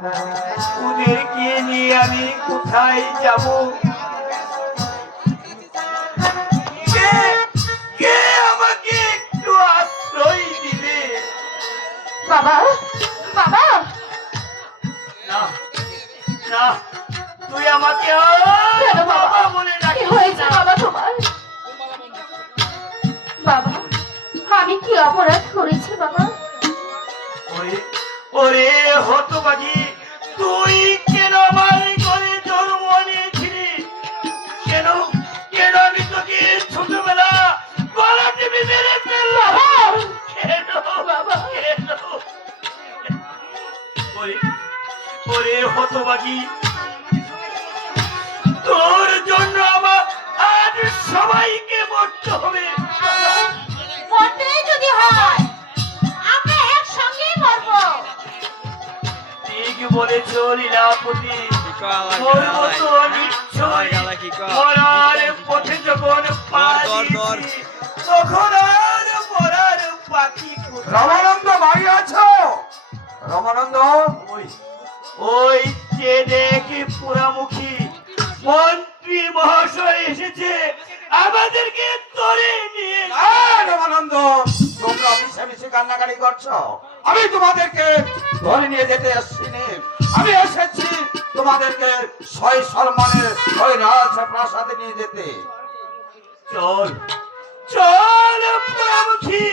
ওদেরকে নিয়ে আমি কোথায় যাব? কে কে আমাকে একটু আশ্রয় দিবে? বাবা, বাবা, না না, তুই আমাকে কেন বাবা? বাবা বলে কি ডাকিস হয়েছে না। বাবা তোমার? বাবা, আমি কি অপরাধ করেছি বাবা? ওরে ওরে হতভাগী, তুই কেন আমার ঘরে জন্ম নিয়েছিলি? কেন কেন আমি তোকে ছোটবেলা গলা টিপে মেরে ফেললাম? কেন বাবা, কেন? ওরে ওরে হতভাগী, তোর জন্য আমার আজ সবাইকে মরতে হবে। মরতেই যদি হয় আমরা একসঙ্গেই মরবো। ঠিক বলেছ লীলাপতি, মরবো তো নিশ্চয়ই। মরার পথে যখন পা দিয়েছি, তখন আর মরার বাকি কোথায়? রমানন্দ বাড়ি আছো? রমানন্দ, ওই ওই যে দেখি পোড়ামুখী মন্ত্রী মহাশয় এসেছে, আমাদেরকে ধরে নিয়ে। রমানন্দ, তোমরা মিশে মিশে কান্নাকাটি করছো। আমি তোমাদেরকে ধরে নিয়ে যেতে এসেছিনি। আমি এসেছি তোমাদেরকে সয় সম্মানের ওই রাজ প্রাসাদে নিয়ে যেতে। চল চল পোড়ামুখী,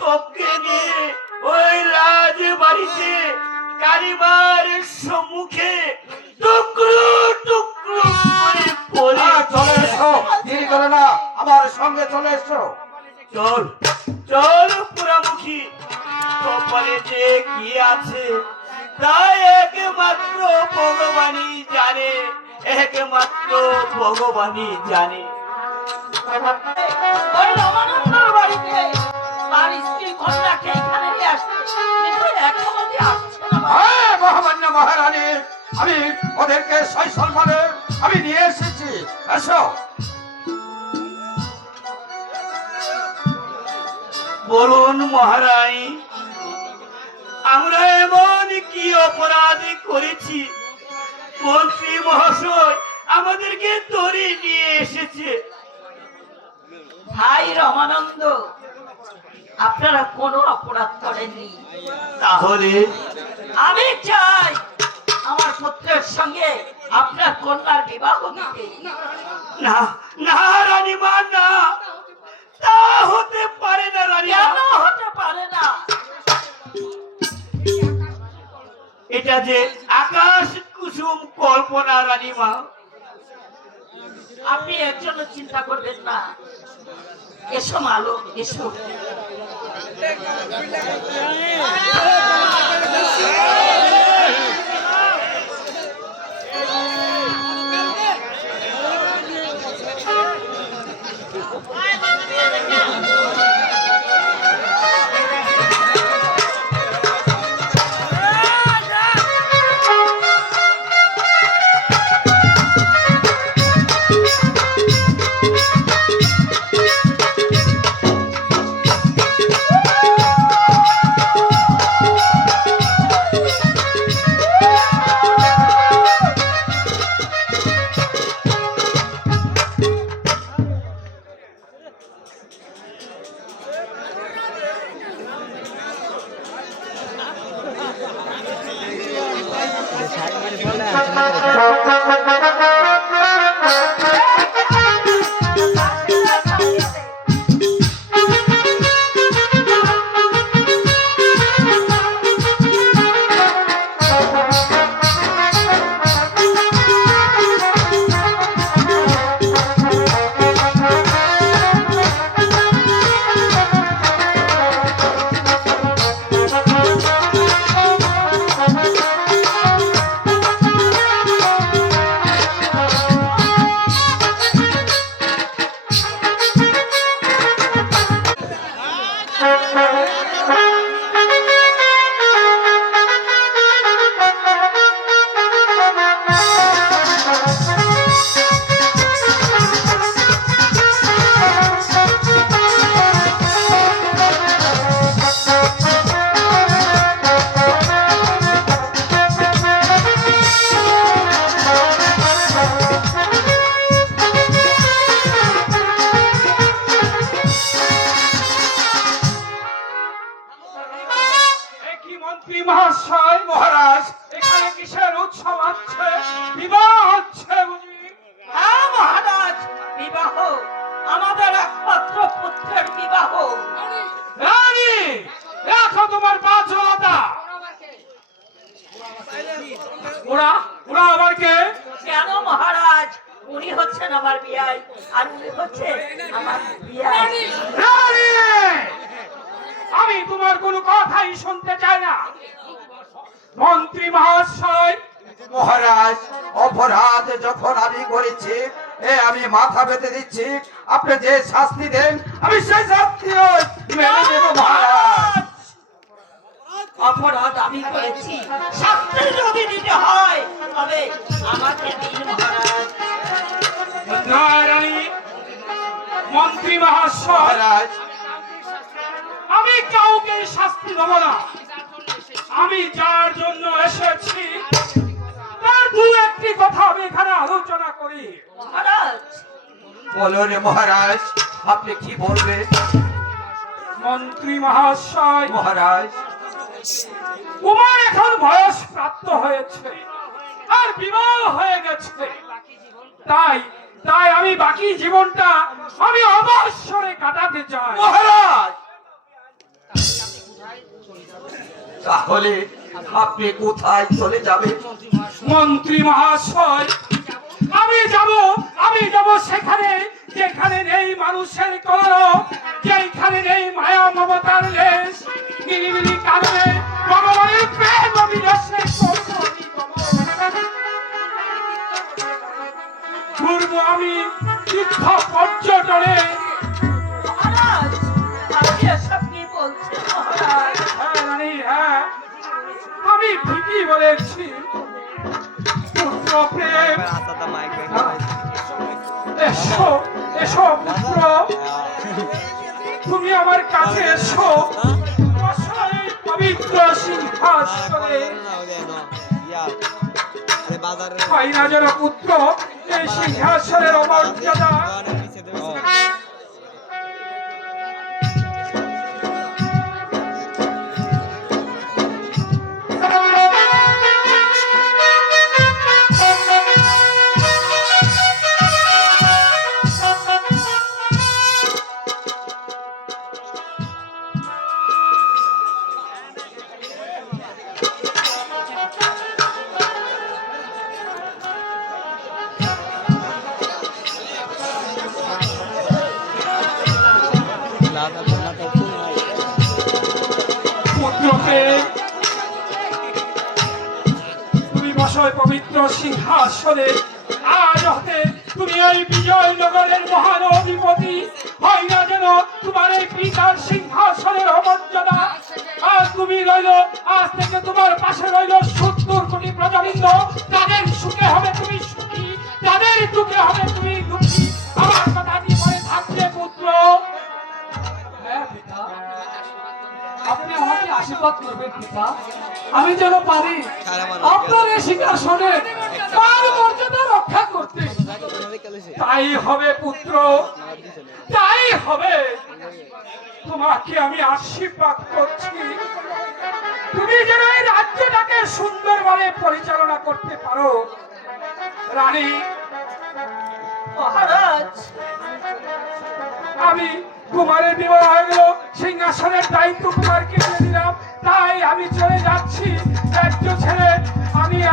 তোকে নিয়ে ওই রাজ বাড়িতে কালিমার সম্মুখে টুকরো টুকরো করে পড়ে। চলে এসো, দেরি করো না, আমার সঙ্গে চলে এসো। চল চল পোড়ামুখী, কপালে যে কি আছে তাই একমাত্র ভগবানই জানে, একমাত্র ভগবানই জানে। ওই রমানন্দর বাড়িতে তার স্ত্রী কন্যাকে এখানে নিয়ে আসছে, কিন্তু এখনো যে আসছে না বাবা। হ্যাঁ মহামান্য মহারানী, আমি ওদেরকে সয় সম্মানে আমি নিয়ে এসেছি। এসো। বলুন মহারানী, আমরা এমন কি অপরাধ করেছি মন্ত্রী মহাশয় আমাদেরকে ধরে নিয়ে এসেছে? ভাই রমানন্দ, আপনারা কোনো অপরাধ করেননি। তাহলে আমি চাই আমার পুত্রের সঙ্গে আপনার কন্যার বিবাহ দিতে। না না রানীমা, না, তা হতে পারে না রানীমা। কেন হতে পারে না? এটা যে আকাশ কুসুম কল্পনা রানীমা। আপনি এর জন্য চিন্তা করবেন না। এসো মালক, এসো। মহারাজ এখানে কিসের উৎসব হচ্ছে? বিবাহ হচ্ছে বুঝি? হ্যাঁ মহারাজ, বিবাহ, আমাদের একমাত্র পুত্রের বিবাহ। রানী, রাখো তোমার বাজলতা। ওরা ওরা আবার কে? কেন মহারাজ, উনি হচ্ছেন আমার বিয়াই, আর উনি হচ্ছে আমার বিয়াই। রানী, আমি তোমার কোনো কথাই শুনতে চাই না। মন্ত্রী মহাশয়, মহারাজ, অপরাধ যখন আমি করেছি আমি মাথা বেঁধে দিচ্ছি। আপনি যে শাস্তি দেন আমি সেই শাস্তিও মেনে নেব মহারাজ। অপরাধ আমি করেছি, শাস্তি যদি দিতে হয় তবে আমাকে দিন মহারাজ। রানী, মন্ত্রী মহাশয়, মহারাজ, আমি কাউকে শাস্তি দেব না। আমি যার জন্য এসেছি তার দু একটি কথা আমি এখানে আলোচনা করি। মহারাজ, বলুন মহারাজ, আপনি কি বলবেন? মন্ত্রী মহাশয়, মহারাজ, তোমার এখন বয়স প্রাপ্ত হয়েছে আর বিবাহ হয়ে গেছে, তাই তাই আমি বাকি জীবনটা আমি অবসরে কাটাতে চাই। মহারাজ, তাহলে আপনি কোথায় চলে যাবেন? মন্ত্রী মহাশয়, আমি যাব সেখানে যেখানে নেই মানুষের কলরব, যেখানে নেই মায়া মমতার লেশ, নিরিবিলি কারণে ভগবানের প্রেম অবিনাশে ঘুরব আমি তীর্থ পর্যটনে। মহারাজ, আপনি এসব কি বলছেন মহারাজ? হ্যাঁ রানী, হ্যাঁ, আমি ঠিকই বলেছি। পুত্র প্রেম, এসো এসো পুত্র, তুমি আমার কাছে এসো। বসো এই পবিত্র সিংহাসনে। হয় না যেন পুত্র এই সিংহাসনের অমর্যাদা। পুত্রকে তুমি বসয় পবিত্র সিংহাসনে। আজ হতে তুমি এই বিজয়নগরের মহান অধিপতি। হয় না যেন তোমার এই পিতার সিংহাসনের অমর্যাদা। আর তুমি রইল, আজ থেকে তোমার পাশে রইল 70 কোটি প্রজাবৃন্দ। তাদের সুখে হবে তুমি সুখী, তাদের দুঃখে হবে তুমি দুঃখী। আমার কথাটি মনে থাকবে পুত্র। হ্যাঁ পিতা, আপনি আমাকে আশীর্বাদ করবেন পিতা। আমি যেন পারি আপনার এই সিংহাসনে মান মর্যাদা রক্ষা করতে। তাই হবে পুত্র, তাই হবে। তোমাকে আমি আশীর্বাদ করছি, তুমি যেন এই রাজ্যটাকে সুন্দরভাবে পরিচালনা করতে পারো। রানী, মহারাজ, আমি কুমারের বিবাহ হয়ে গেল, সিংহাসনের দায়িত্ব কুমারকে দিয়ে দিলাম, তাই আমি চলে যাচ্ছি রাজ্য ছেড়ে।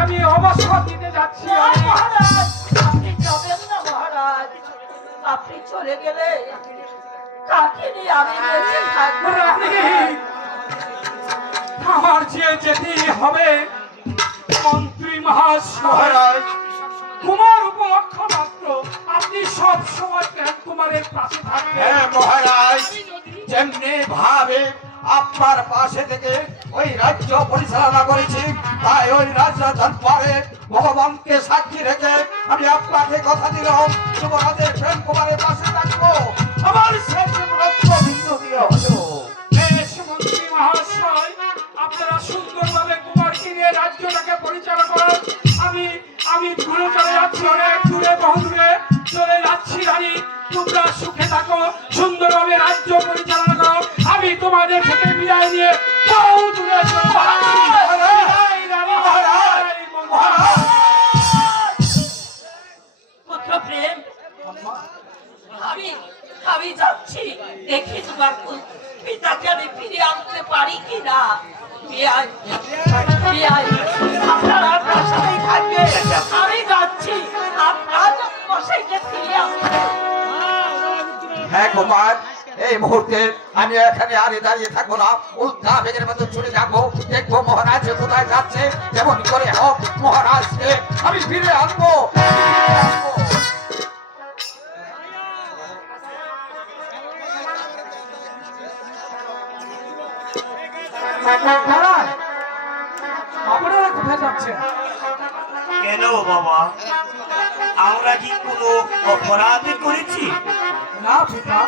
আমি অবসর দিতে যাচ্ছি। মহারাজ, আপনি যাবেন না মহারাজ। আপনি চলে গেলে কাকে নিয়ে আমি বেঁচে থাকবো? রানী, আমার যে যেতেই হবে। মন্ত্রী মহাশয়, মহারাজ, কুমার উপলক্ষ মাত্র আপনি সব সময় কুমারের পাশে থাকবেন। হ্যাঁ মহারাজ, যেমনি ভাবে আপনার পাশে থেকে ওই রাজ্য পরিচালনা করেছি, তাই ওই রাজ্য দরবারে ভগবানকে সাক্ষী রেখে আমি আপনাকে কথা দিলাম যুবরাজের প্রেম কুমারের পাশে থাকবো। আমার শেষ রক্ত বিন্দু দিয়ে হলো। বেশ মন্ত্রী মহাশয়, আপনারা সুন্দরভাবে কুমারকে নিয়ে রাজ্যটাকে পরিচালনা করেন। আমি দূরে চলে যাচ্ছি, অনেক দূরে, বহু দূরে চলে যাচ্ছি। রানী, তোমরা সুখে থাকো, সুন্দরভাবে রাজ্য পরিচালনা করো। আমি তোমাদের থেকে বিদায় নিয়ে বহু দূরে চলে যাচ্ছি। গোপাল, এই মুহূর্তে আমি এখানে আর দাঁড়িয়ে থাকবো না, উল্টা বেগের মতো ছুটে যাবো, দেখবো মহারাজ কোথায় যাচ্ছে, যেমন করে হোক মহারাজকে আমি ফিরে আনবো। মহারাজ, আপনারা কোথায় যাচ্ছেন? কেন বাবা, আমরা কি কোনো অপরাধ করেছি? না পিতা,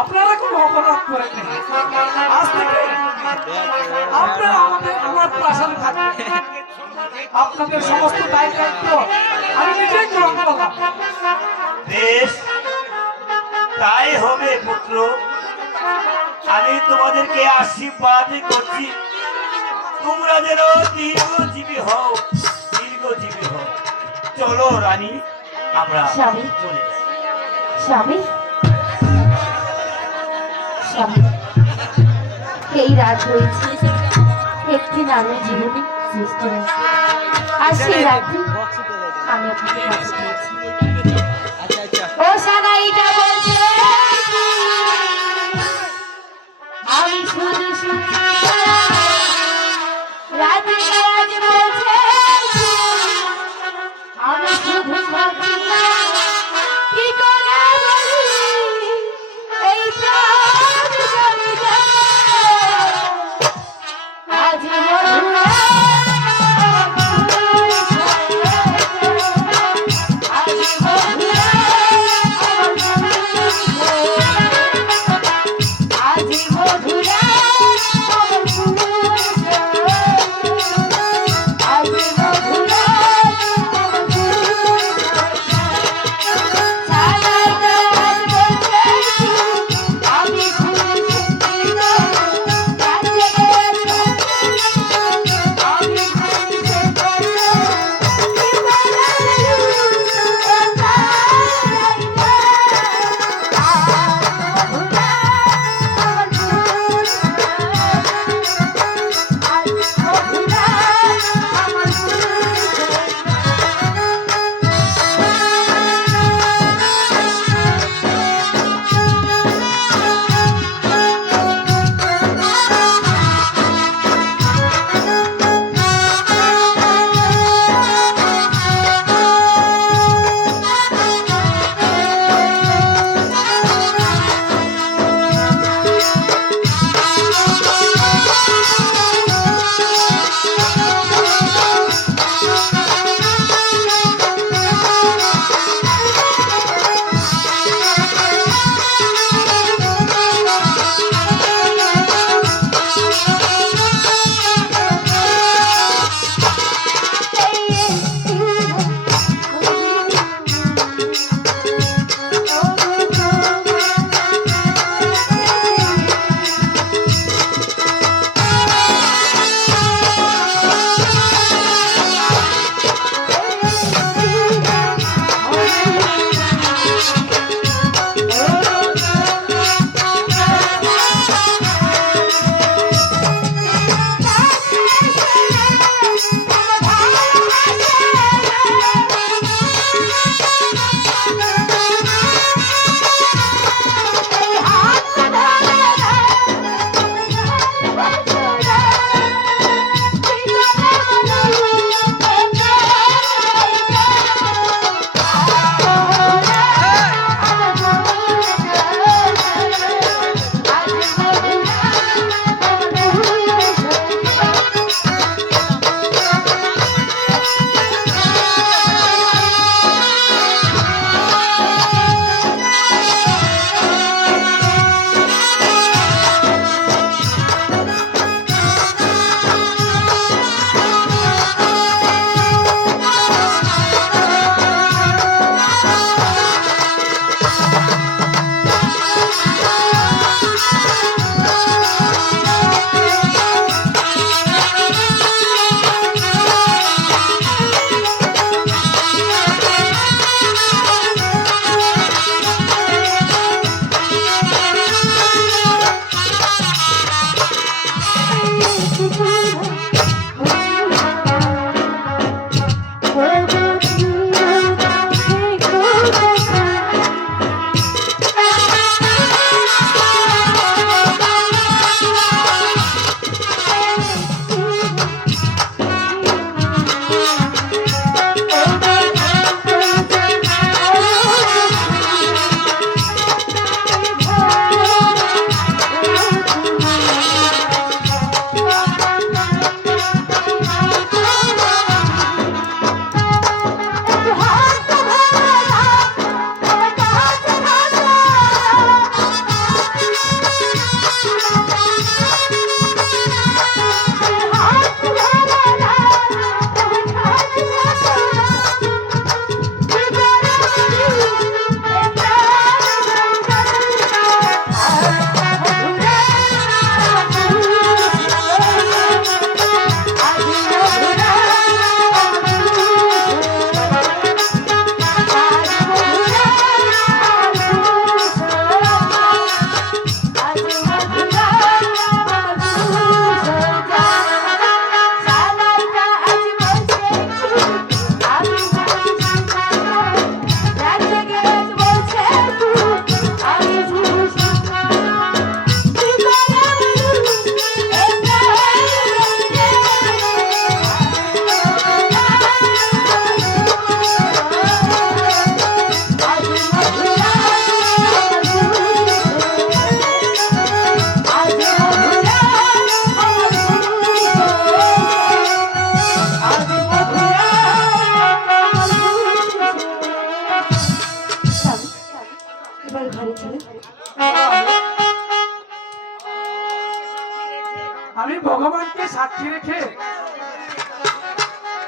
আপনারা কোনো অপরাধ করেননি। আজ থেকে আপনারা আমার প্রাসাদে থাকবেন। আপনাদের সমস্ত দায়িত্ব আমি নিজেই গ্রহণ করলাম। বেশ, তাই হবে পুত্র। আমি তোমাদেরকে আশীর্বাদ করছি, তোমরা যেন দীর্ঘজীবী হও, দীর্ঘজীবী হও। চলো রানী, আমরা স্বামী। চলে যাই। স্বামী, স্বামী, এই রাত রয়েছে একটি নারীর জীবনে সৃষ্ট হয়েছে, আর সেই রাত্রি আমি আপনাকে কাছে পেয়েছি। ও সানাইটা বলছে আমি শুধু শুনছি, রাতে আজ বলছে আমি শুধু ভাবছি কি করে বলি এই প্রাণ জমি আজ মধুরা আজ মধুরা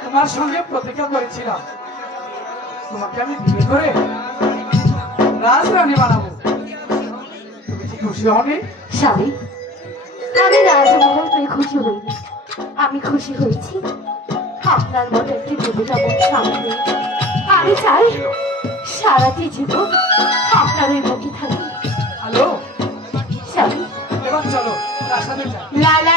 তোমার সঙ্গে প্রতিজ্ঞা করেছিলাম তোমাকে আমি বিয়ে করে রাজরানী বানাবো। তুমি কি খুশি হওনি? স্বামী, আমি রাজমহল পেয়ে খুশি হইনি। আমি খুশি হয়েছি আপনার মতো একটি দেবতামন স্বামী পেয়ে। আমি চাই সারাটি জীবন আপনার ওই মুখে থাকি। হ্যালো, স্বামী, এবার চলো প্রাসাদে যাই। লালা